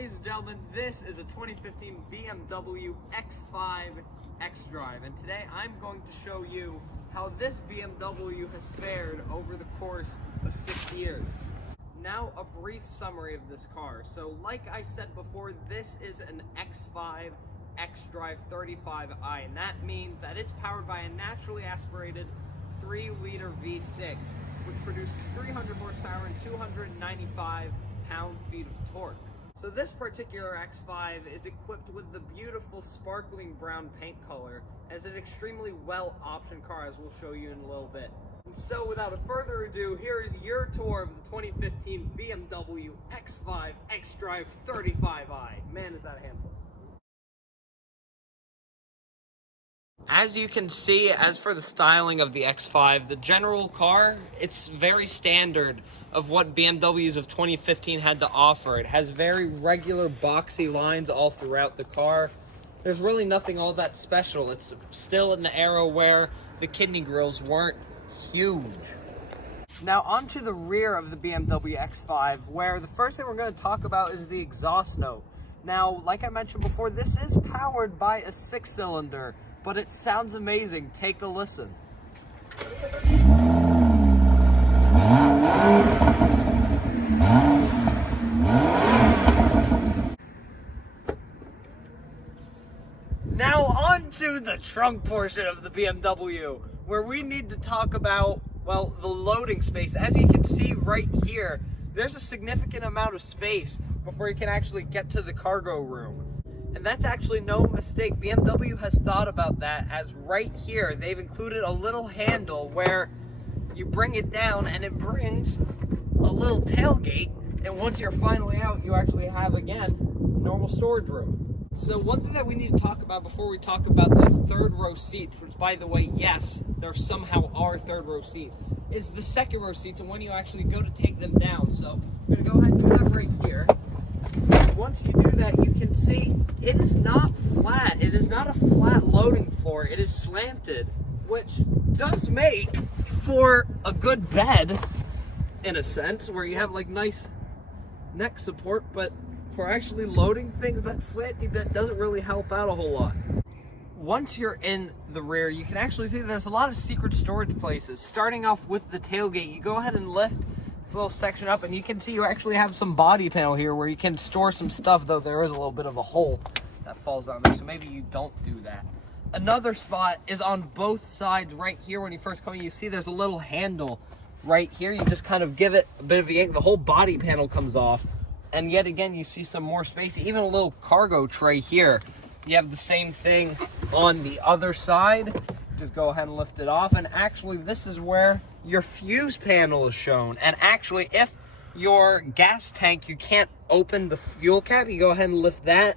Ladies and gentlemen, this is a 2015 BMW X5 XDrive, and today I'm going to show you how this BMW has fared over the course of 6 years. Now, a brief summary of this car. So, like I said before, this is an X5 XDrive35i, and that means that it's powered by a naturally aspirated 3-liter V6, which produces 300 horsepower and 295 pound-feet of torque. So this particular X5 is equipped with the beautiful sparkling brown paint color as an extremely well-optioned car, as we'll show you in a little bit. And so without further ado, here is your tour of the 2015 BMW X5 XDrive35i. Man, is that a handful. As you can see, as for the styling of the X5, the general car, it's very standard of what BMWs of 2015 had to offer. It has very regular boxy lines all throughout the car. There's really nothing all that special. It's still in the era where the kidney grills weren't huge. Now onto the rear of the BMW X5, where the first thing we're going to talk about is the exhaust note. Now, like I mentioned before, this is powered by a 6-cylinder, but it sounds amazing. Take a listen. Now on to the trunk portion of the BMW, where we need to talk about, well, the loading space. As you can see right here, there's a significant amount of space before you can actually get to the cargo room. And that's actually no mistake. BMW has thought about that, as right here they've included a little handle where you bring it down and it brings a little tailgate, and once you're finally out, you actually have, again, normal storage room. So one thing that we need to talk about before we talk about the third row seats, which, by the way, yes, there somehow are third row seats, is the second row seats and when you actually go to take them down. So we're going to go ahead and do that right here. Once you do that, you can see it is not flat. It is not a flat loading floor. It is slanted, which does make for a good bed, in a sense, where you have like nice neck support, but for actually loading things, that slanty bit doesn't really help out a whole lot. Once you're in the rear, you can actually see there's a lot of secret storage places. Starting off with the tailgate, you go ahead and lift this little section up, and you can see you actually have some body panel here where you can store some stuff, though there is a little bit of a hole that falls down there, so maybe you don't do that. Another spot is on both sides right here. When you first come in, you see there's a little handle right here. You just kind of give it a bit of a yank, the whole body panel comes off, and yet again you see some more space, even a little cargo tray here. You have the same thing on the other side. Just go ahead and lift it off, and actually this is where your fuse panel is shown. And actually, if your gas tank, you can't open the fuel cap, you go ahead and lift it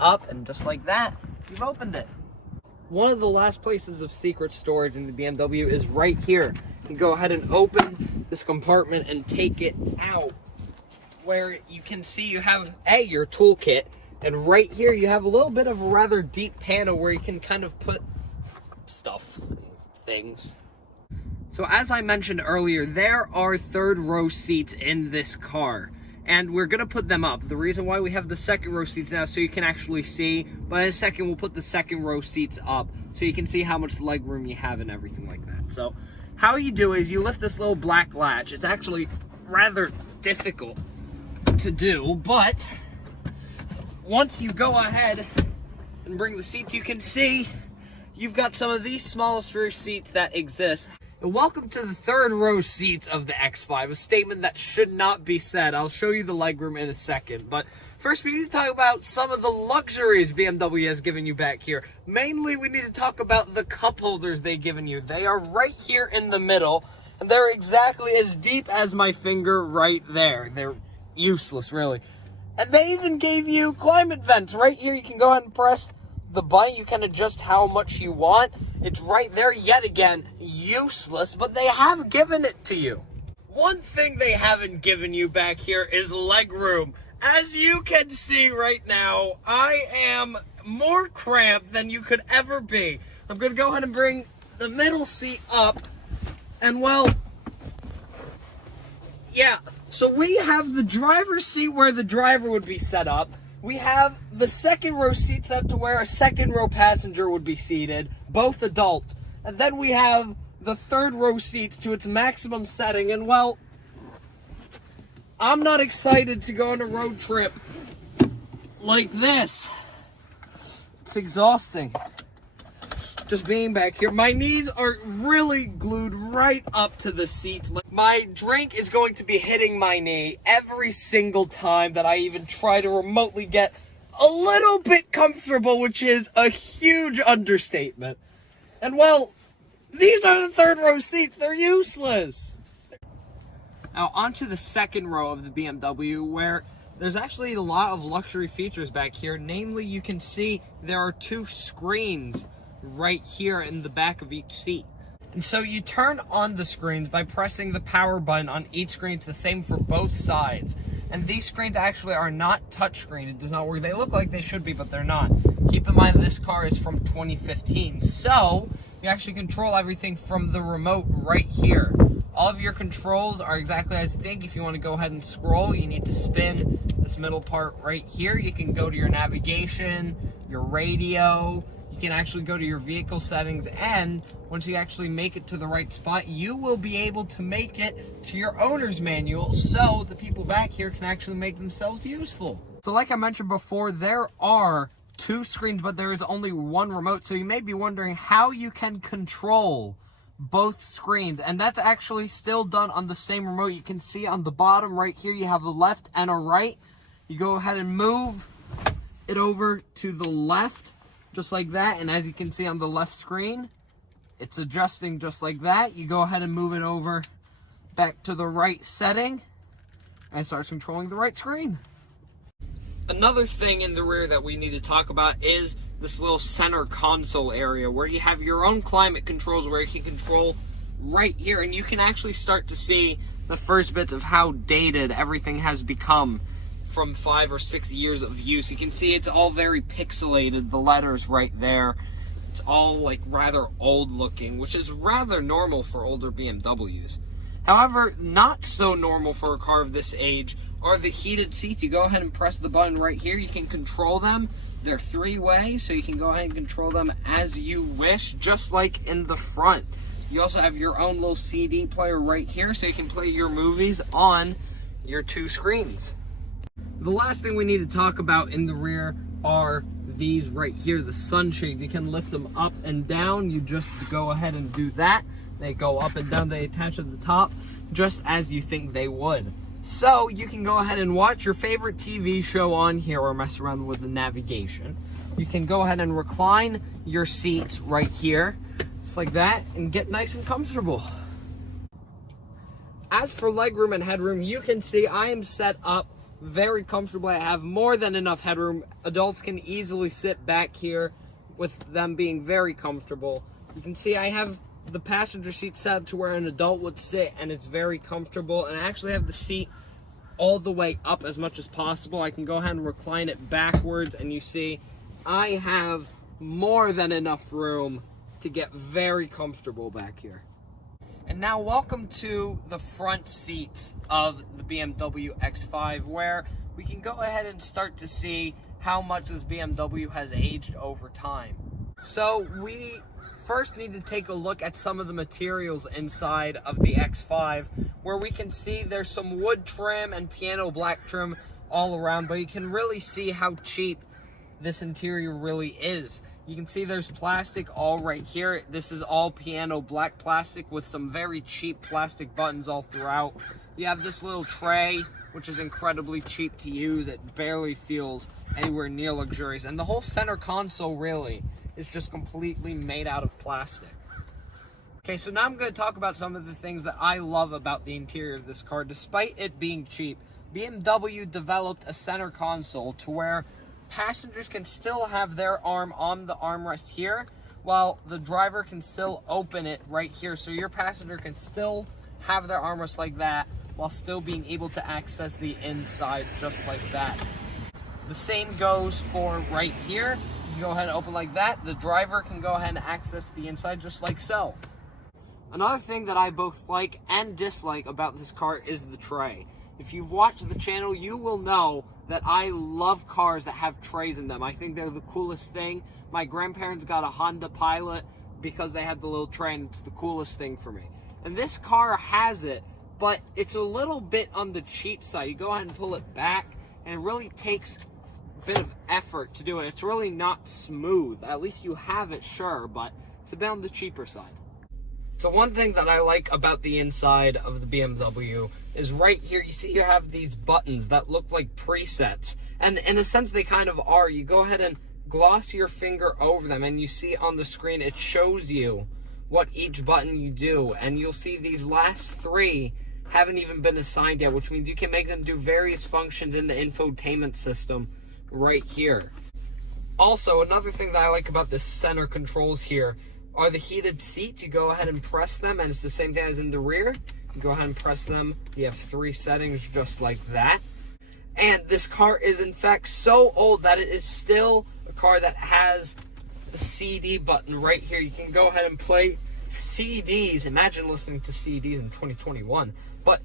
up, and just like that, you've opened it. One of the last places of secret storage in the BMW is right here. You go ahead and open this compartment and take it out, where you can see you have your toolkit, and right here you have a little bit of a rather deep panel where you can kind of put stuff and things. So as I mentioned earlier, there are third row seats in this car, and we're gonna put them up. The reason why we have the second row seats now, so you can actually see, but in a second we'll put the second row seats up so you can see how much leg room you have and everything like that. So how you do is you lift this little black latch. It's actually rather difficult to do, but once you go ahead and bring the seats, you can see you've got some of these smallest rear seats that exist. And welcome to the third row seats of the X5, a statement that should not be said. I'll show you the legroom in a second, but first we need to talk about some of the luxuries BMW has given you back here. Mainly, we need to talk about the cup holders they've given you. They are right here in the middle, and they're exactly as deep as my finger right there. They're useless, really. And they even gave you climate vents right here. You can go ahead and press the button. You can adjust how much you want. It's right there. Yet again, useless, but they have given it to you. One thing they haven't given you back here is legroom. As you can see right now, I am more cramped than you could ever be. I'm going to go ahead and bring the middle seat up, and well, yeah, So we have the driver's seat where the driver would be set up. We have the second row seat set to where a second row passenger would be seated, both adults. And then we have the third row seats to its maximum setting. And well, I'm not excited to go on a road trip like this. It's exhausting. Just being back here. My knees are really glued right up to the seats. My drink is going to be hitting my knee every single time that I even try to remotely get a little bit comfortable, which is a huge understatement. And well, these are the third row seats. They're useless. Now onto the second row of the BMW, where there's actually a lot of luxury features back here. Namely, you can see there are two screens right here in the back of each seat. And so you turn on the screens by pressing the power button on each screen. It's the same for both sides. And these screens actually are not touchscreen. It does not work. They look like they should be, but they're not. Keep in mind this car is from 2015. So you actually control everything from the remote right here. All of your controls are exactly as you think. If you want to go ahead and scroll, you need to spin this middle part right here. You can go to your navigation, your radio. You can actually go to your vehicle settings, and once you actually make it to the right spot, you will be able to make it to your owner's manual, so the people back here can actually make themselves useful. So like I mentioned before, there are two screens, but there is only one remote. So you may be wondering how you can control both screens, and that's actually still done on the same remote. You can see on the bottom right here, you have a left and a right. You go ahead and move it over to the left, just like that, and as you can see on the left screen, it's adjusting just like that. You go ahead and move it over back to the right setting, and it starts controlling the right screen. Another thing in the rear that we need to talk about is this little center console area where you have your own climate controls, where you can control right here, and you can actually start to see the first bits of how dated everything has become from 5 or 6 years of use. You can see it's all very pixelated, the letters right there. It's all like rather old looking, which is rather normal for older BMWs. However, not so normal for a car of this age are the heated seats. You go ahead and press the button right here. You can control them. They're three-way, so you can go ahead and control them as you wish, just like in the front. You also have your own little CD player right here, so you can play your movies on your two screens. The last thing we need to talk about in the rear are these right here, the sunshades. You can lift them up and down. You just go ahead and do that. They go up and down. They attach at the top just as you think they would. So you can go ahead and watch your favorite TV show on here or mess around with the navigation. You can go ahead and recline your seats right here, just like that, and get nice and comfortable. As for legroom and headroom, you can see I am set up very comfortably. I have more than enough headroom. Adults can easily sit back here with them being very comfortable. You can see I have the passenger seat set to where an adult would sit, and it's very comfortable, and I actually have the seat all the way up as much as possible. I can go ahead and recline it backwards, and you see I have more than enough room to get very comfortable back here. And now welcome to the front seats of the BMW X5, where we can go ahead and start to see how much this BMW has aged over time. So we first need to take a look at some of the materials inside of the X5, where we can see there's some wood trim and piano black trim all around, but you can really see how cheap this interior really is. You can see there's plastic all right here. This is all piano black plastic with some very cheap plastic buttons all throughout. You have this little tray, which is incredibly cheap to use. It barely feels anywhere near luxurious. And the whole center console really is just completely made out of plastic. Okay, so now I'm going to talk about some of the things that I love about the interior of this car. Despite it being cheap, BMW developed a center console to where passengers can still have their arm on the armrest here, while the driver can still open it right here. So your passenger can still have their armrest like that, while still being able to access the inside just like that. The same goes for right here. You go ahead and open like that. The driver can go ahead and access the inside just like so. Another thing that I both like and dislike about this car is the tray. If you've watched the channel, you will know that I love cars that have trays in them. I think they're the coolest thing. My grandparents got a Honda Pilot because they had the little tray, and it's the coolest thing for me. And this car has it, but it's a little bit on the cheap side. You go ahead and pull it back, and it really takes a bit of effort to do it. It's really not smooth. At least you have it, sure, but it's a bit on the cheaper side. So one thing that I like about the inside of the BMW is right here, you see you have these buttons that look like presets. And in a sense, they kind of are. You go ahead and gloss your finger over them, and you see on the screen, it shows you what each button you do. And you'll see these last three haven't even been assigned yet, which means you can make them do various functions in the infotainment system right here. Also, another thing that I like about the center controls here are the heated seats. You go ahead and press them, and it's the same thing as in the rear. You go ahead and press them. You have 3 settings just like that. And this car is in fact so old that it is still a car that has a CD button right here. You can go ahead and play CDs. Imagine listening to CDs in 2021. But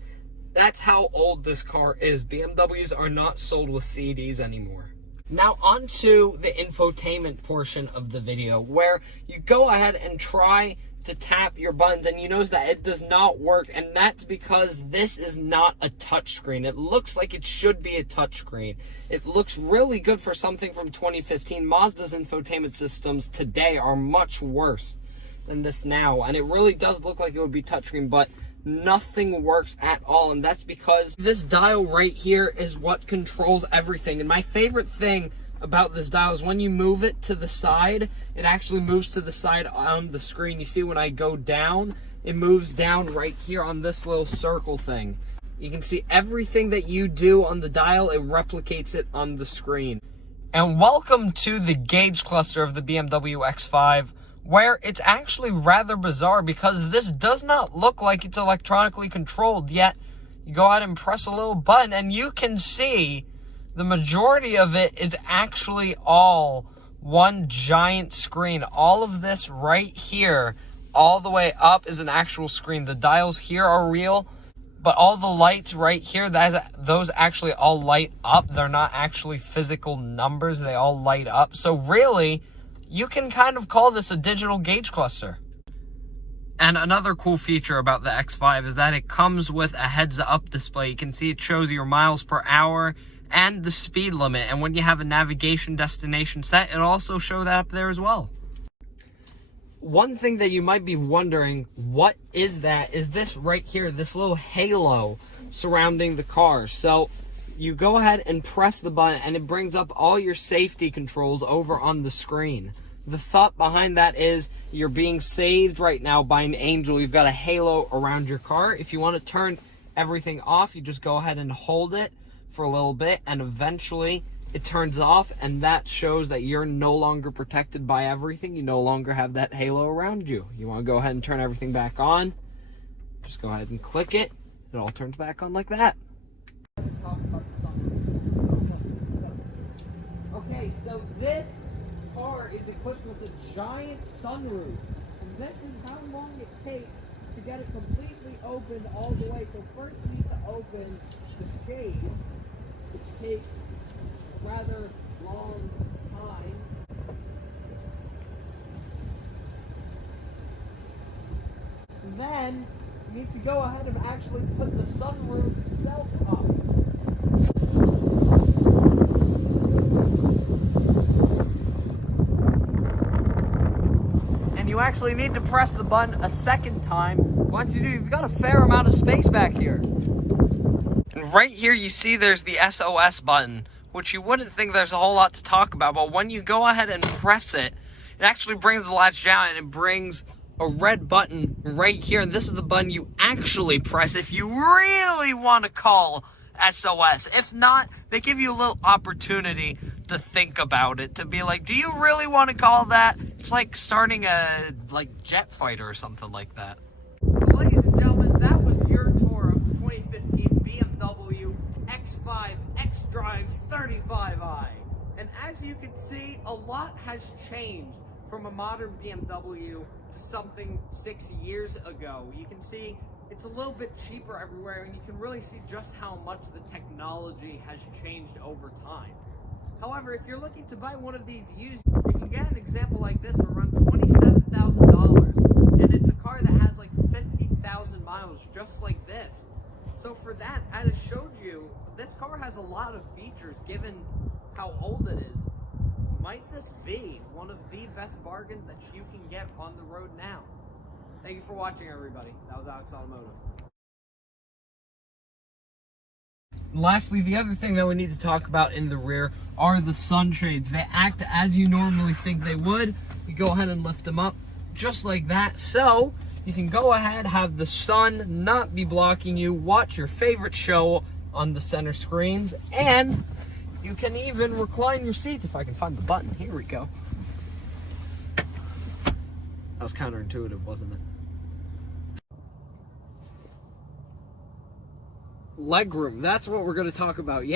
that's how old this car is. BMWs are not sold with CDs anymore. Now onto the infotainment portion of the video, where you go ahead and try to tap your buttons, and you notice that it does not work, and that's because this is not a touchscreen. It looks like it should be a touchscreen. It looks really good for something from 2015. Mazda's infotainment systems today are much worse than this now, and it really does look like it would be touchscreen, but nothing works at all. And that's because this dial right here is what controls everything. And my favorite thing about this dial is when you move it to the side, it actually moves to the side on the screen. You see when I go down, it moves down right here on this little circle thing. You can see everything that you do on the dial, it replicates it on the screen. And welcome to the gauge cluster of the BMW X5, where it's actually rather bizarre because this does not look like it's electronically controlled, yet you go ahead and press a little button and you can see the majority of it is actually all one giant screen. All of this right here, all the way up, is an actual screen. The dials here are real, but all the lights right here, those actually all light up. They're not actually physical numbers, they all light up. So really, you can kind of call this a digital gauge cluster. And another cool feature about the X5 is that it comes with a heads-up display. You can see it shows your miles per hour and the speed limit. And when you have a navigation destination set, it'll also show that up there as well. One thing that you might be wondering, what is that? Is this right here, this little halo surrounding the car. So you go ahead and press the button and it brings up all your safety controls over on the screen. The thought behind that is you're being saved right now by an angel. You've got a halo around your car. If you want to turn everything off, you just go ahead and hold it for a little bit, and eventually it turns off, and that shows that you're no longer protected by everything. You no longer have that halo around you. You want to go ahead and turn everything back on, just go ahead and click it. It all turns back on like that. Okay, so this car is equipped with a giant sunroof, and this is how long it takes to get it completely opened all the way. So first you need to open the shade, which takes a rather long time. And then you need to go ahead and actually put the sunroof itself up. You actually need to press the button a second time. Once you do, you've got a fair amount of space back here. And right here you see there's the SOS button, which you wouldn't think there's a whole lot to talk about, but when you go ahead and press it, it actually brings the latch down and it brings a red button right here. And this is the button you actually press if you really want to call SOS. If not, they give you a little opportunity to think about it, to be like, do you really want to call that? It's like starting a jet fighter or something like that. So ladies and gentlemen, that was your tour of the 2015 BMW X5 XDrive35i. And as you can see, a lot has changed from a modern BMW to something 6 years ago. You can see it's a little bit cheaper everywhere, and you can really see just how much the technology has changed over time. However, if you're looking to buy one of these used, you can get an example like this for around $27,000, and it's a car that has like 50,000 miles just like this. So for that, as I showed you, this car has a lot of features given how old it is. Might this be one of the best bargains that you can get on the road now? Thank you for watching, everybody. That was Alex Automotive. Lastly, the other thing that we need to talk about in the rear are the sunshades. They act as you normally think they would. You go ahead and lift them up just like that. So you can go ahead, have the sun not be blocking you, watch your favorite show on the center screens, and you can even recline your seats if I can find the button. Here we go. That was counterintuitive, wasn't it? Legroom, that's what we're going to talk about. Yeah.